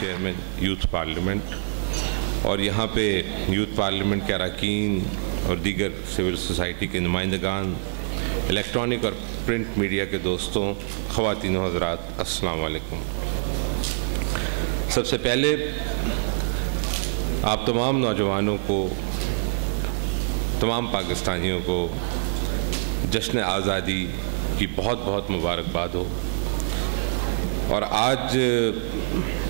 Chairman youth parliament, اور یہاں پہ یوتھ پارلیمنٹ کے اراکین اور دیگر سول سوسائٹی کے نمائندگان، الیکٹرانک اور پرنٹ میڈیا کے دوستوں، خواتین و حضرات، السلام علیکم۔ سب سے پہلے آپ تمام نوجوانوں کو، تمام پاکستانیوں کو جشن آزادی کی بہت بہت مبارکباد ہو۔ اور آج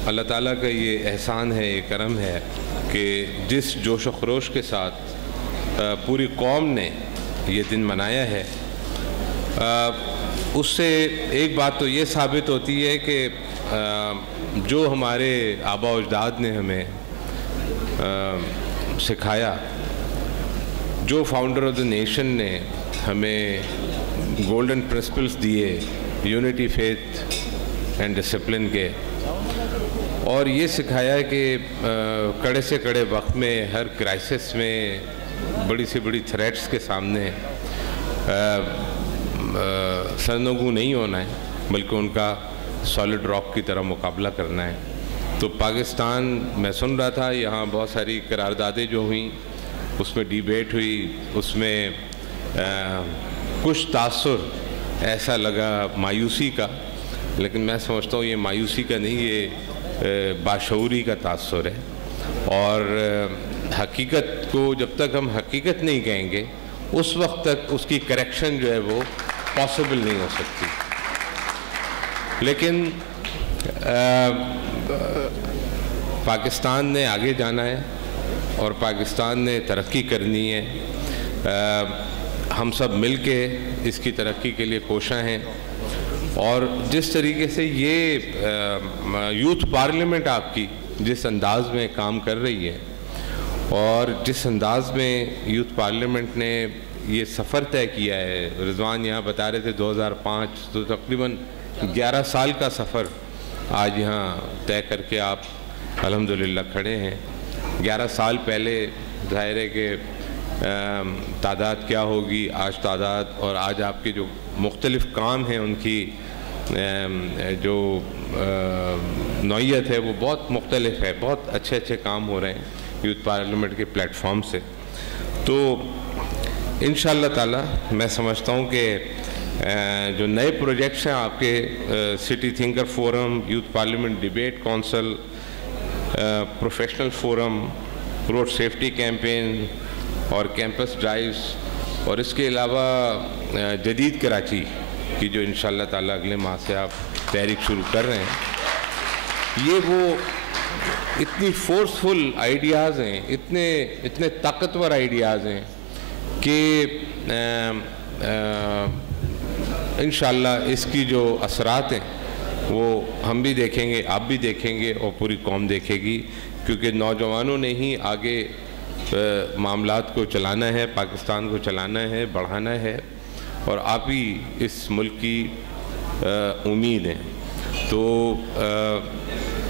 اللہ تعالیٰ کا یہ احسان ہے، یہ کرم ہے کہ جس جوش و خروش کے ساتھ پوری قوم نے یہ دن منایا ہے، اس سے ایک بات تو یہ ثابت ہوتی ہے کہ جو ہمارے آبا و اجداد نے ہمیں سکھایا، جو فاؤنڈر آف دا نیشن نے ہمیں گولڈن پرنسپلز دیے یونٹی، فیتھ اینڈ ڈسپلن کے، اور یہ سکھایا ہے کہ کڑے سے کڑے وقت میں، ہر کرائسس میں، بڑی سے بڑی تھریٹس کے سامنے سرنگوں نہیں ہونا ہے، بلکہ ان کا سالڈ راک کی طرح مقابلہ کرنا ہے۔ تو پاکستان، میں سن رہا تھا یہاں بہت ساری قراردادیں جو ہوئیں، اس میں ڈیبیٹ ہوئی، اس میں کچھ تاثر ایسا لگا مایوسی کا، لیکن میں سمجھتا ہوں یہ مایوسی کا نہیں، یہ باشعوری کا تاثر ہے۔ اور حقیقت کو جب تک ہم حقیقت نہیں کہیں گے، اس وقت تک اس کی کریکشن جو ہے وہ پاسبل نہیں ہو سکتی۔ لیکن پاکستان نے آگے جانا ہے اور پاکستان نے ترقی کرنی ہے، ہم سب مل کے اس کی ترقی کے لیے کوشاں ہیں۔ اور جس طریقے سے یہ یوتھ پارلیمنٹ آپ کی جس انداز میں کام کر رہی ہے، اور جس انداز میں یوتھ پارلیمنٹ نے یہ سفر طے کیا ہے، رضوان یہاں بتا رہے تھے 2005، تو تقریباً 11 سال کا سفر آج یہاں طے کر کے آپ الحمدللہ کھڑے ہیں۔ 11 سال پہلے ظاہر ہے کہ تعداد کیا ہوگی، آج تعداد اور آج آپ کے جو مختلف کام ہیں ان کی جو نوعیت ہے وہ بہت مختلف ہے، بہت اچھے اچھے کام ہو رہے ہیں یوتھ پارلیمنٹ کے پلیٹ فارم سے۔ تو انشاءاللہ تعالی میں سمجھتا ہوں کہ جو نئے پروجیکٹس ہیں آپ کے، city thinker forum, youth parliament debate council, professional forum, road safety campaign اور کیمپس ڈرائیوز، اور اس کے علاوہ جدید کراچی کی جو انشاءاللہ تعالی اگلے ماہ سے آپ تحریک شروع کر رہے ہیں، یہ وہ اتنی فورسفل آئیڈیاز ہیں، اتنے طاقتور آئیڈیاز ہیں کہ انشاءاللہ اس کی جو اثرات ہیں وہ ہم بھی دیکھیں گے، آپ بھی دیکھیں گے، اور پوری قوم دیکھے گی، کیونکہ نوجوانوں نے ہی آگے معاملات کو چلانا ہے، پاکستان کو چلانا ہے، بڑھانا ہے، اور آپ ہی اس ملک کی امید ہیں۔ تو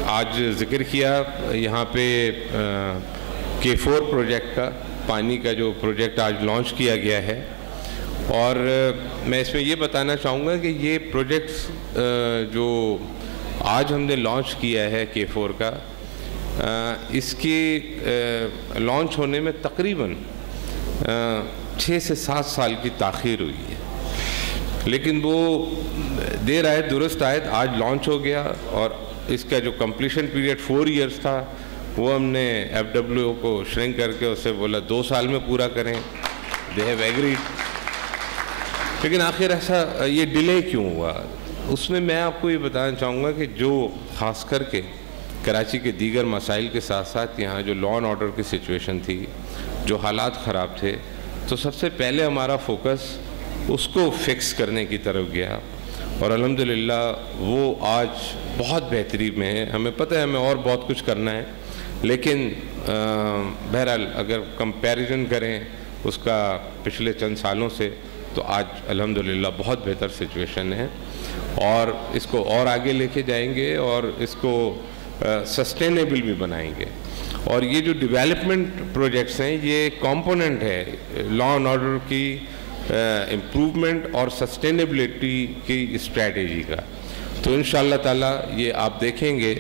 آج ذکر کیا یہاں پہ K4 پروجیکٹ کا، پانی کا جو پروجیکٹ آج لانچ کیا گیا ہے، اور میں اس میں یہ بتانا چاہوں گا کہ یہ پروجیکٹس جو آج ہم نے لانچ کیا ہے K4 کا، اس کی لانچ ہونے میں تقریباً 6 سے 7 سال کی تاخیر ہوئی ہے، لیکن وہ دیر آئے درست آئے، آج لانچ ہو گیا، اور اس کا جو کمپلیشن پیریڈ 4 ایئرس تھا وہ ہم نے FWO کو شرنک کر کے اسے بولا 2 سال میں پورا کریں، دے ہیو ایگریڈ۔ لیکن آخر ایسا یہ ڈیلے کیوں ہوا، اس میں آپ کو یہ بتانا چاہوں گا کہ جو خاص کر کے کراچی کے دیگر مسائل کے ساتھ ساتھ یہاں جو لا اینڈ آرڈر کی سچویشن تھی، جو حالات خراب تھے، تو سب سے پہلے ہمارا فوکس اس کو فکس کرنے کی طرف گیا، اور الحمدللہ وہ آج بہت بہتری میں ہے۔ ہمیں پتہ ہے ہمیں اور بہت کچھ کرنا ہے، لیکن بہرحال اگر کمپیریزن کریں اس کا پچھلے چند سالوں سے، تو آج الحمدللہ بہت بہتر سچویشن ہے، اور اس کو اور آگے لے کے جائیں گے، اور اس کو سسٹینیبل بھی بنائیں گے۔ اور یہ جو ڈیولپمنٹ پروجیکٹس ہیں، یہ کمپوننٹ ہے لا اینڈ آرڈر کی امپروومنٹ اور سسٹینیبلٹی کی اسٹریٹجی کا۔ تو انشاءاللہ تعالی یہ آپ دیکھیں گے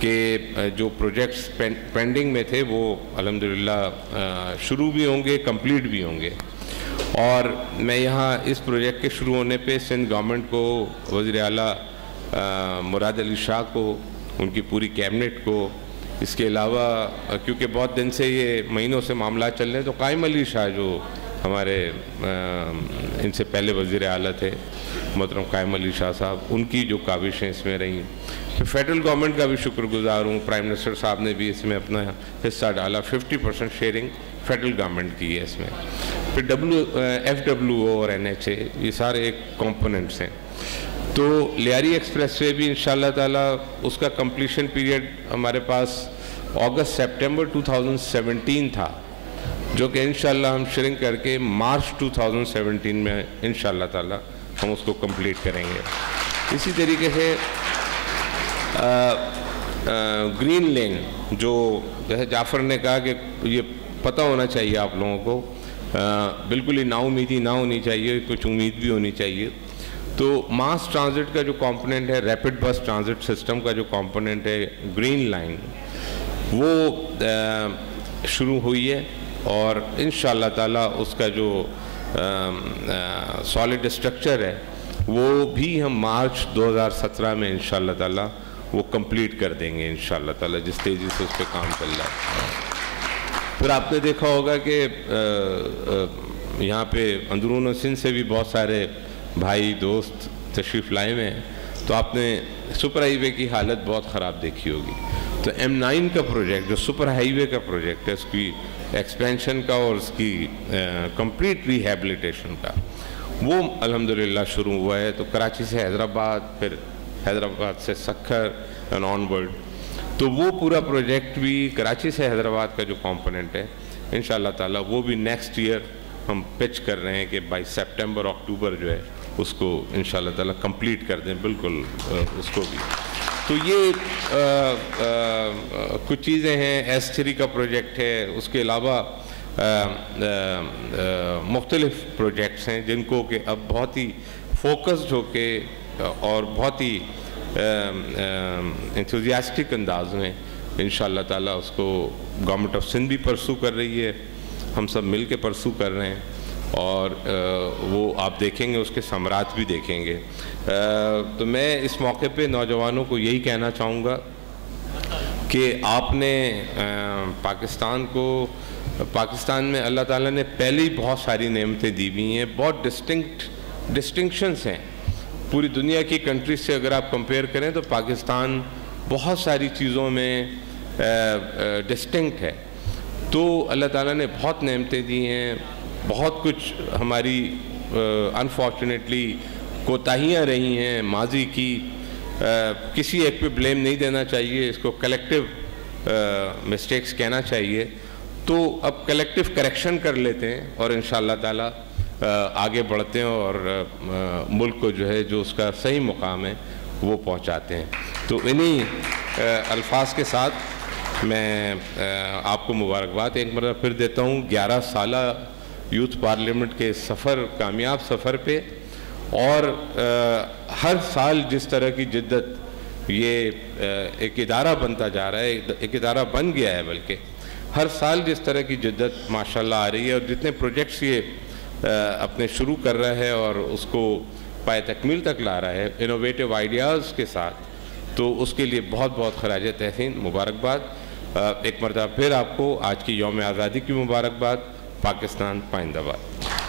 کہ جو پروجیکٹس پینڈنگ میں تھے وہ الحمدللہ شروع بھی ہوں گے، کمپلیٹ بھی ہوں گے. اور میں یہاں اس پروجیکٹ کے شروع ہونے پہ سندھ گورنمنٹ کو، وزیر اعلیٰ مراد علی شاہ کو، ان کی پوری کیبنٹ کو، اس کے علاوہ کیونکہ بہت دن سے یہ مہینوں سے معاملات چل رہے ہیں، تو قائم علی شاہ جو ہمارے ان سے پہلے وزیر اعلیٰ تھے محترم قائم علی شاہ صاحب، ان کی جو کاوشیں اس میں رہیں. پھر فیڈرل گورنمنٹ کا بھی شکر گزار ہوں، پرائم منسٹر صاحب نے بھی اس میں اپنا حصہ ڈالا. 50% شیئرنگ فیڈرل گورنمنٹ کی ہے اس میں. پھر FWO اور NHA یہ سارے ایک کمپوننٹس ہیں. تو لیاری ایکسپریس وے بھی انشاءاللہ تعالیٰ اس کا کمپلیشن پیریڈ ہمارے پاس اگست سپٹمبر 2017 تھا، جو کہ انشاءاللہ ہم شرنک کر کے مارچ 2017 میں انشاءاللہ تعالیٰ ہم اس کو کمپلیٹ کریں گے. اسی طریقے سے گرین لین، جو جیسے جعفر نے کہا کہ یہ پتہ ہونا چاہیے آپ لوگوں کو، بالکل ہی نا امیدی نہ ہونی چاہیے، کچھ امید بھی ہونی چاہیے. تو ماس ٹرانزٹ کا جو کمپوننٹ ہے، ریپڈ بس ٹرانزٹ سسٹم کا جو کمپوننٹ ہے گرین لائن، وہ شروع ہوئی ہے. اور انشاءاللہ تعالیٰ اس کا جو سالڈ اسٹرکچر ہے وہ بھی ہم مارچ 2017 میں انشاءاللہ تعالیٰ وہ کمپلیٹ کر دیں گے انشاءاللہ تعالیٰ، جس تیزی سے اس پہ کام چل رہا ہے. پھر آپ نے دیکھا ہوگا کہ یہاں پہ اندرون سندھ سے بھی بہت سارے بھائی دوست تشریف لائے ہوئے ہیں، تو آپ نے سپر ہائی وے کی حالت بہت خراب دیکھی ہوگی. تو M9 کا پروجیکٹ جو سپر ہائی وے کا پروجیکٹ ہے، اس کی ایکسپینشن کا اور اس کی کمپلیٹ ریہیبلیٹیشن کا، وہ الحمدللہ شروع ہوا ہے. تو کراچی سے حیدرآباد، پھر حیدرآباد سے سکھر اینڈ آن ورڈ، تو وہ پورا پروجیکٹ بھی کراچی سے حیدرآباد کا جو کمپوننٹ ہے انشاءاللہ تعالیٰ وہ بھی نیکسٹ ایئر ہم پچ کر رہے ہیں کہ بائی سپٹمبر اکتوبر جو ہے اس کو انشاءاللہ تعالیٰ کمپلیٹ کر دیں بالکل اس کو بھی. تو یہ کچھ چیزیں ہیں. S3 کا پروجیکٹ ہے، اس کے علاوہ مختلف پروجیکٹس ہیں جن کو کہ اب بہت ہی فوکسڈ ہو کے اور بہت ہی انتھوزیاسٹک انداز میں انشاءاللہ تعالیٰ اس کو گورنمنٹ آف سندھ بھی پرسو کر رہی ہے، ہم سب مل کے پرسو کر رہے ہیں، اور وہ آپ دیکھیں گے، اس کے ثمرات بھی دیکھیں گے. تو میں اس موقع پہ نوجوانوں کو یہی کہنا چاہوں گا کہ آپ نے پاکستان میں اللہ تعالیٰ نے پہلے ہی بہت ساری نعمتیں دی ہوئی ہیں، بہت ڈسٹنکشنز ہیں. پوری دنیا کی کنٹریز سے اگر آپ کمپیئر کریں تو پاکستان بہت ساری چیزوں میں ڈسٹنکٹ ہے. تو اللہ تعالیٰ نے بہت نعمتیں دی ہیں، بہت کچھ ہماری انفارچونیٹلی کوتاہیاں رہی ہیں ماضی کی. کسی ایک پہ بلیم نہیں دینا چاہیے، اس کو کلیکٹیو مسٹیکس کہنا چاہیے. تو اب کلیکٹیو کریکشن کر لیتے ہیں اور انشاءاللہ تعالیٰ آگے بڑھتے ہیں اور ملک کو جو ہے جو اس کا صحیح مقام ہے وہ پہنچاتے ہیں. تو انہی الفاظ کے ساتھ میں آپ کو مبارکباد ایک مرتبہ پھر دیتا ہوں 11 سالہ یوتھ پارلیمنٹ کے سفر، کامیاب سفر پہ. اور ہر سال جس طرح کی جدت یہ ایک ادارہ بنتا جا رہا ہے، ایک ادارہ بن گیا ہے، بلکہ ہر سال جس طرح کی جدت ماشاءاللہ آ رہی ہے، اور جتنے پروجیکٹس یہ اپنے شروع کر رہا ہے اور اس کو پائے تکمیل تک لا رہا ہے انوویٹیو آئیڈیاز کے ساتھ، تو اس کے لیے بہت بہت خراج تحسین مبارکباد. ایک مرتبہ پھر آپ کو آج کی یوم آزادی کی مبارکباد. پاکستان پائندہ باد.